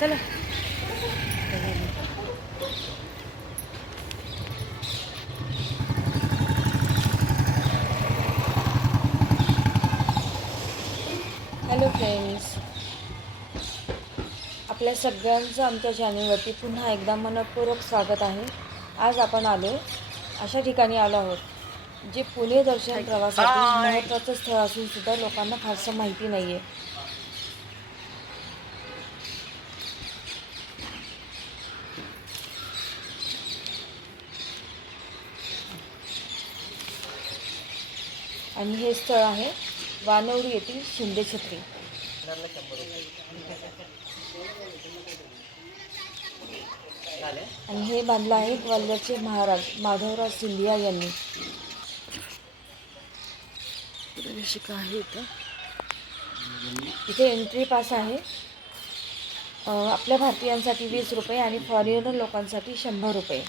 चला. Hello friends आपल्या सगळ्यांचं आमच्या चॅनलवरती पुन्हा एकदा मनपूर्वक स्वागत आहे. आज आपण आलो अशा ठिकाणी आलो आहोत जे पुणे दर्शन प्रवासातील महत्त्वाचं स्थळ असून सुद्धा लोकांना फारसं माहिती नाही आहे आणि हे स्थळ आहे वानवडी येथील शिंदे छत्री. आणि हे बांधलं आहे ग्वाल्हेरचे महाराज माधवराव सिंधिया यांनी. प्रवेशिका आहे इथं. एंट्री पास आहे. आपल्या भारतीयांसाठी वीस रुपये आणि फॉरेनर लोकांसाठी शंभर रुपये.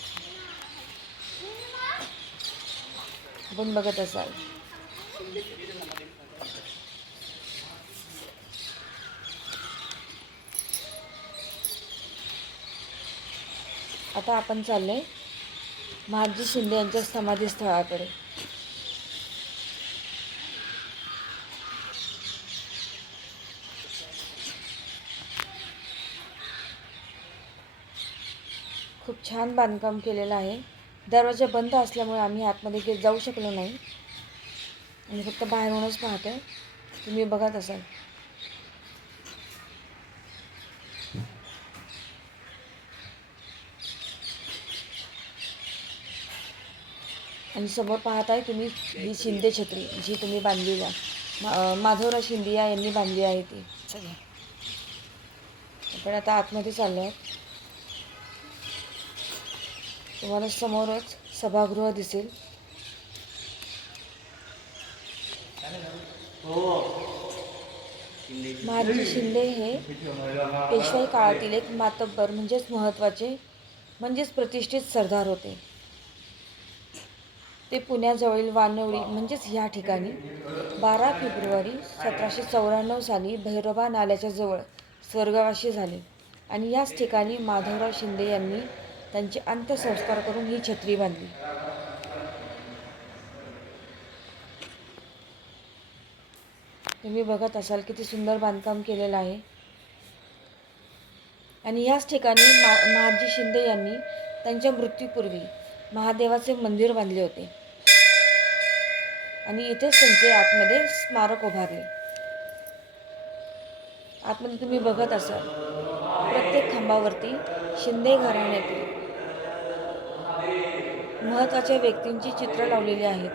आपण बघत असाल. आता आपण चाललंय महाजी शिंदे यांच्या समाधीस्थळाकडे. खूप छान बांधकाम केलेलं आहे. दरवाजा बंद असल्यामुळे आम्ही आतमध्ये गेट जाऊ शकलो नाही. आणि फक्त बाहेरूनच पाहतोय. तुम्ही बघत असाल. आणि समोर पाहताय तुम्ही ही शिंदे छत्री जी तुम्ही मा- अं, माधवराव शिंदिया यांनी बांधली आहे ती. सगळी आपण आता आतमध्ये चाललो आहोत. तुम्हाला समोरच सभागृह दिसेल. महाजी शिंदे हे पेशवाई काळातील एक मातब्बर म्हणजेच महत्त्वाचे म्हणजेच प्रतिष्ठित सरदार होते. ते पुण्याजवळील वानवडी म्हणजेच ह्या ठिकाणी बारा फेब्रुवारी सतराशे चौऱ्याण्णव साली भैरबा नाल्याच्या जवळ स्वर्गवासी झाले. आणि याच ठिकाणी माधवराव शिंदे यांनी त्यांचे अंत्यसंस्कार करून ही छत्री बांधली. तुम्ही बघत असाल किती सुंदर बांधकाम केलेलं आहे. आणि याच ठिकाणी मा महाजी शिंदे यांनी त्यांच्या मृत्यूपूर्वी महादेवाचे मंदिर बांधले होते. आणि इथेच त्यांचे आतमध्ये स्मारक उभारले. आतमध्ये तुम्ही बघत असाल प्रत्येक खांबावरती शिंदे घराण्यातील महत्त्वाच्या व्यक्तींची चित्रं लावलेली आहेत.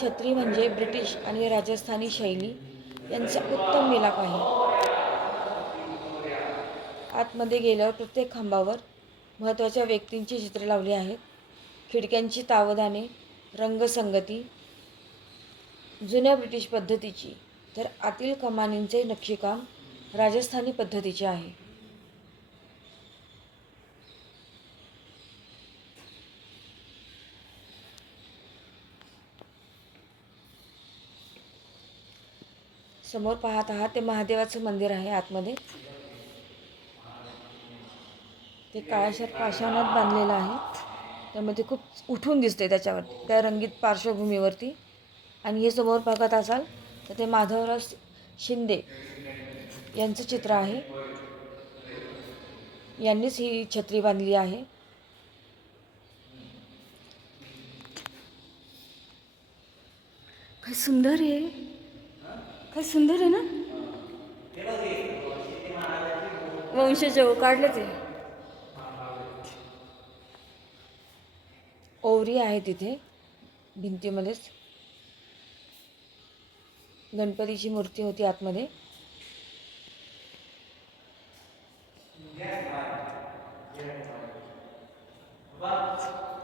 छत्री म्हणजे ब्रिटिश आणि राजस्थानी शैली यांचा उत्तम मिलाप आहे. आतमध्ये गेल्यावर प्रत्येक खांबावर महत्त्वाच्या व्यक्तींची चित्रे लावली आहेत. खिडक्यांची तावदाने रंगसंगती जुन्या ब्रिटिश पद्धतीची तर आतील कमानींचे नक्षीकाम राजस्थानी पद्धतीचे आहे. समोर पाहत आहात ते महादेवाचं मंदिर आहे आतमध्ये. ते काळाशात पाषाणात बांधलेलं आहे. त्यामध्ये खूप उठून दिसते त्याच्यावर त्या रंगीत पार्श्वभूमीवरती. आणि हे समोर बघत असाल तर ते माधवराव शिंदे यांचं चित्र आहे. यांनीच ही छत्री बांधली आहे. काय सुंदर आहे. काय सुंदर आहे ना? वंशज काढले ते ओवरी आहे तिथे भिंतीमध्येच. गणपतीची मूर्ती होती आतमध्ये.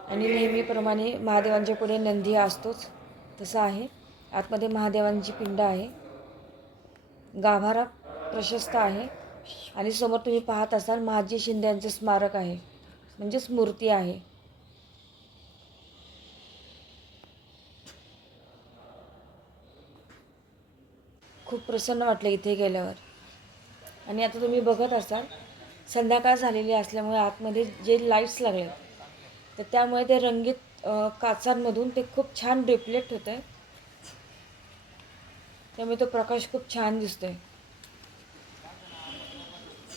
आणि नेहमीप्रमाणे महादेवांच्या पुढे नंदी असतोच. तसं आहे. आतमध्ये महादेवांची पिंड आहे. गाभारा प्रशस्त आहे. आणि समोर तुम्ही पाहत असाल महाजी शिंदे यांचं स्मारक आहे. म्हणजेच मूर्ती आहे. खूप प्रसन्न वाटलं इथे गेल्यावर. आणि आता तुम्ही बघत असाल संध्याकाळ झालेली असल्यामुळे आतमध्ये जे लाईट्स लागले तर त्यामुळे ते रंगीत काचांमधून ते खूप छान रिफ्लेक्ट होतं आहे त्यामुळे तो प्रकाश खूप छान दिसतोय.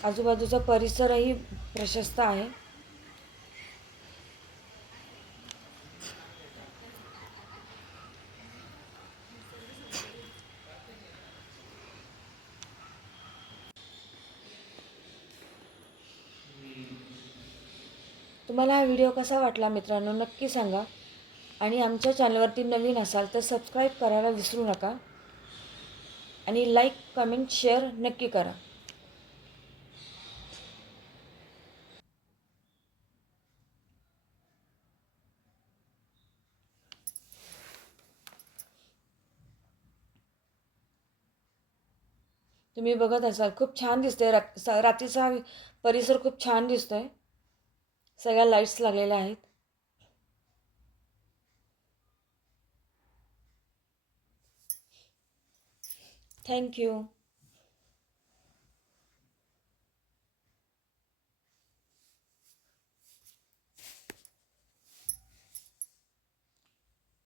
आजूबाजूचा परिसरही प्रशस्त आहे. तुम्हाला हा व्हिडिओ कसा वाटला मित्रांनो नक्की सांगा. आणि आमच्या चॅनलवरती नवीन असाल तर सबस्क्राईब करायला विसरू नका. आणि लाईक कमेंट शेअर नक्की करा. तुम्ही बघत असाल खूप छान दिसतंय. रात रात्रीचा परिसर खूप छान दिसतोय. सगळ्या लाईट्स लागलेल्या आहेत. Thank you.